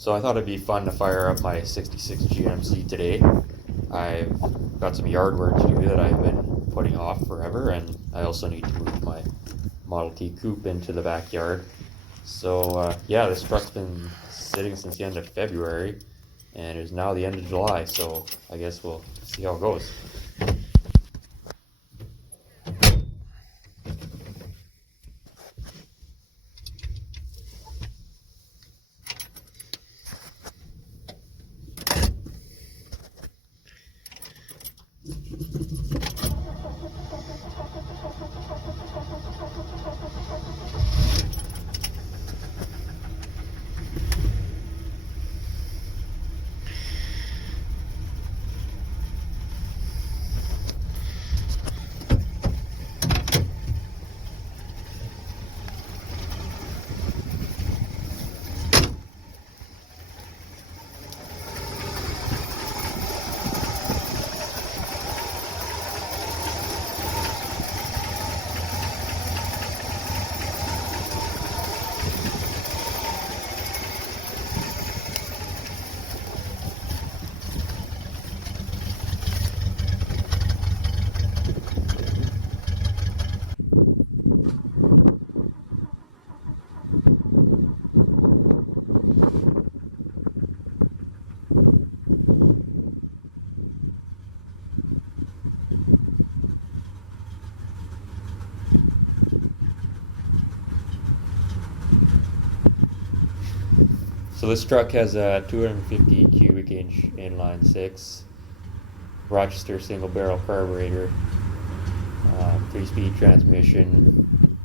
So I thought it'd be fun to fire up my 66 GMC today. I've got some yard work to do that I've been putting off forever, and I also need to move my Model T coupe into the backyard. So yeah, this truck's been sitting since the end of February, and it is now the end of July, so I guess we'll see how it goes. So this truck has a 250 cubic inch inline six Rochester single barrel carburetor, 3-speed transmission,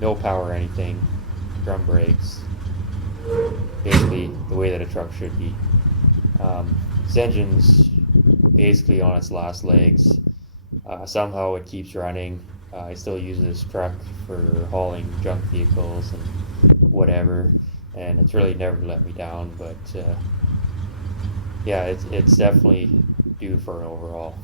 no power or anything, drum brakes, basically the way that a truck should be. This engine's basically on its last legs. Somehow it keeps running. I still use this truck for hauling junk vehicles and whatever, and it's really never let me down, but yeah, it's definitely due for an overhaul.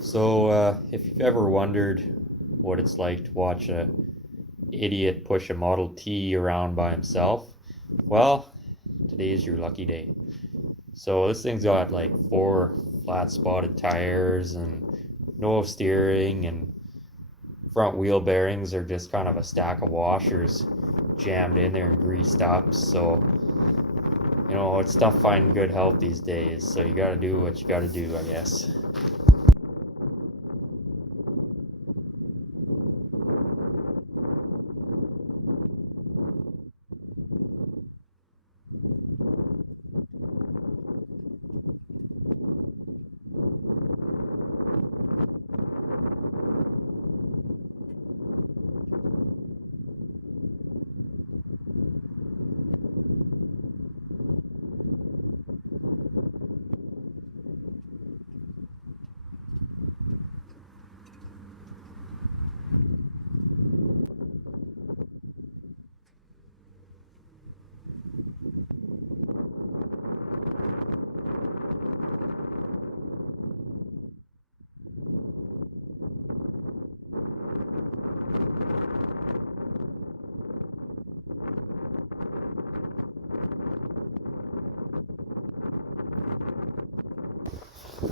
So if you've ever wondered what it's like to watch a idiot push a Model T around by himself, well, today's your lucky day. So this thing's got like 4 flat spotted tires and no steering, and front wheel bearings are just kind of a stack of washers jammed in there and greased up. So it's tough finding good help these days, so you gotta do what you gotta do, I guess.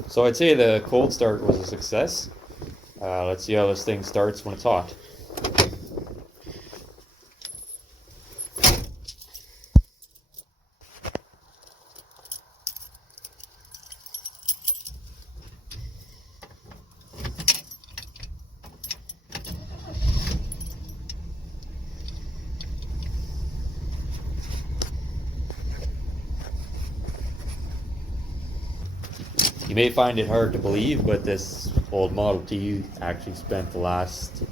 So I'd say the cold start was a success. Let's see how this thing starts when it's hot. You may find it hard to believe, but this old Model T actually spent the last,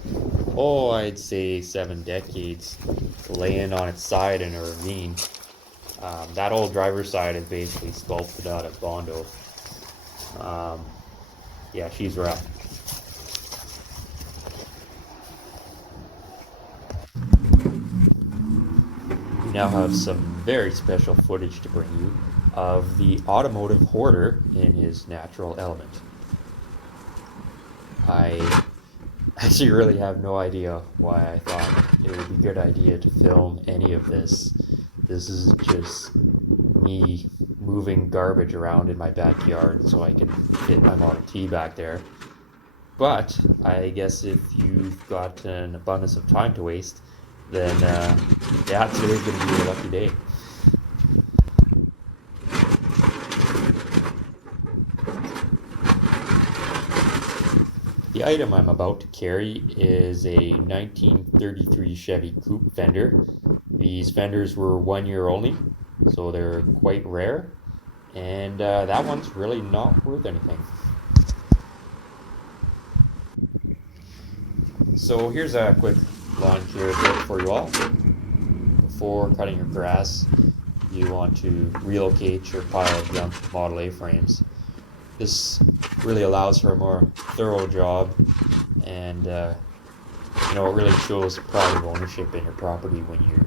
I'd say 7 decades laying on its side in a ravine. That old driver's side is basically sculpted out of Bondo. Yeah, she's rough. We now have some very special footage to bring you of the automotive hoarder in his natural element. I actually really have no idea why I thought it would be a good idea to film any of this. This is just me moving garbage around in my backyard so I can fit my Model T back there. But I guess if you've got an abundance of time to waste, then yeah, today's going to be a lucky day. The item I'm about to carry is a 1933 Chevy Coupe fender. These fenders were 1 year only, so they're quite rare, and that one's really not worth anything. So here's a quick lawn care tip for you all. Before cutting your grass, you want to relocate your pile of junk Model A frames. This really allows for a more thorough job, and it really shows pride of ownership in your property when your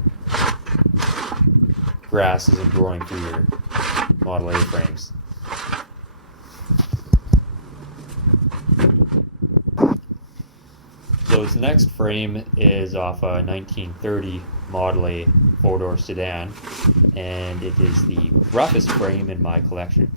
grass isn't growing through your Model A frames. So this next frame is off a 1930 Model A four-door sedan, and it is the roughest frame in my collection.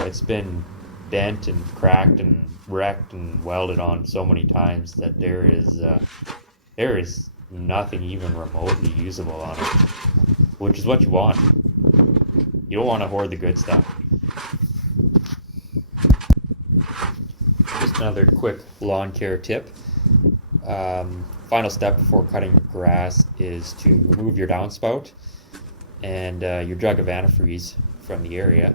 It's been bent and cracked and wrecked and welded on so many times that there is nothing even remotely usable on it, which is what you want. You don't want to hoard the good stuff. Just another quick lawn care tip. Final step before cutting your grass is to remove your downspout and your jug of antifreeze from the area.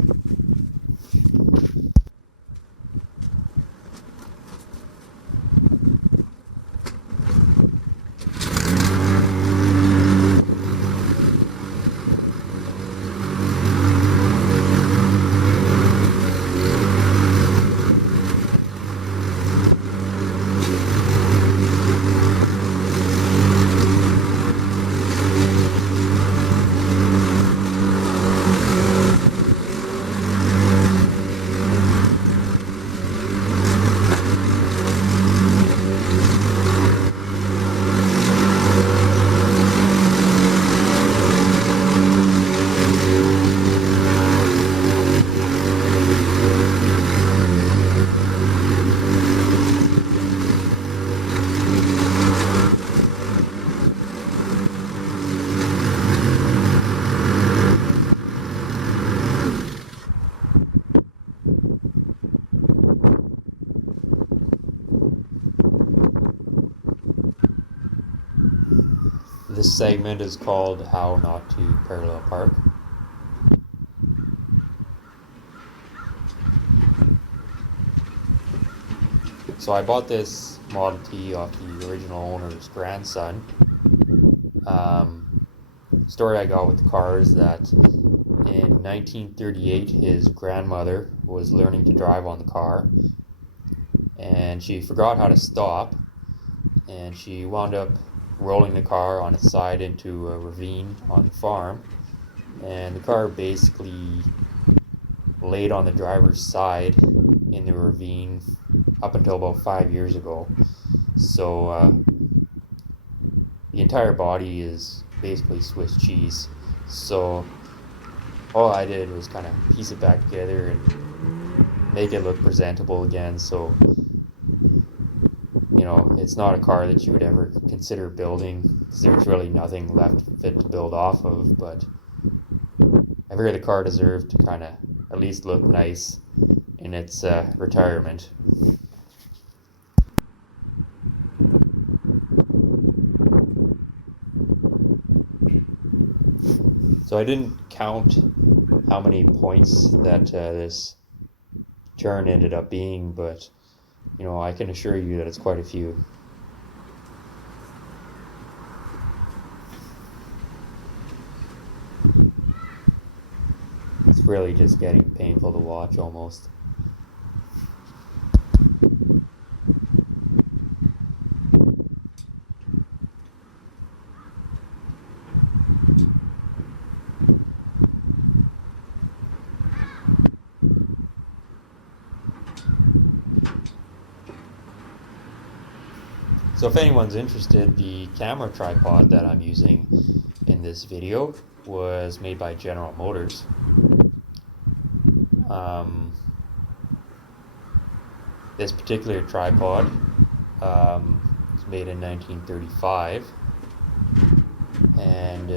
This segment is called How Not to Parallel Park. So I bought this Model T off the original owner's grandson. Story I got with the car is that in 1938 his grandmother was learning to drive on the car, and she forgot how to stop, and she wound up rolling the car on its side into a ravine on the farm, and the car basically laid on the driver's side in the ravine up until about 5 years ago. So the entire body is basically Swiss cheese. So all I did was kind of piece it back together and make it look presentable again. So it's not a car that you would ever consider building because there's really nothing left of it to build off of, but I figured the car deserved to kind of at least look nice in its retirement. So I didn't count how many points that this turn ended up being, but you know, I can assure you that it's quite a few. It's really just getting painful to watch almost. So if anyone's interested, the camera tripod that I'm using in this video was made by General Motors. This particular tripod was made in 1935 and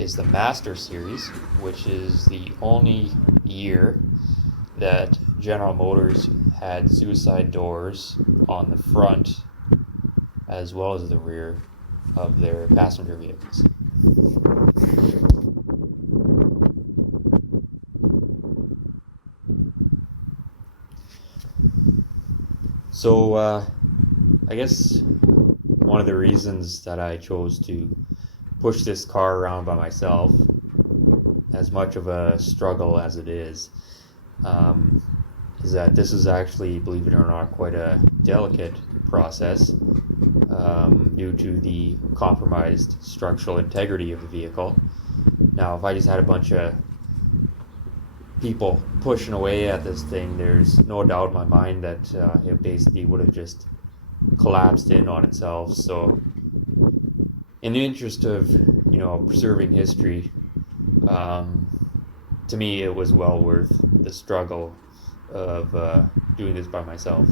is the Master Series, which is the only year that General Motors had suicide doors on the front as well as the rear of their passenger vehicles. So I guess one of the reasons that I chose to push this car around by myself, as much of a struggle as it is that this is actually, believe it or not, quite a delicate process due to the compromised structural integrity of the vehicle. Now, if I just had a bunch of people pushing away at this thing, there's no doubt in my mind that it basically would have just collapsed in on itself. So in the interest of, you know, preserving history, to me it was well worth the struggle of doing this by myself.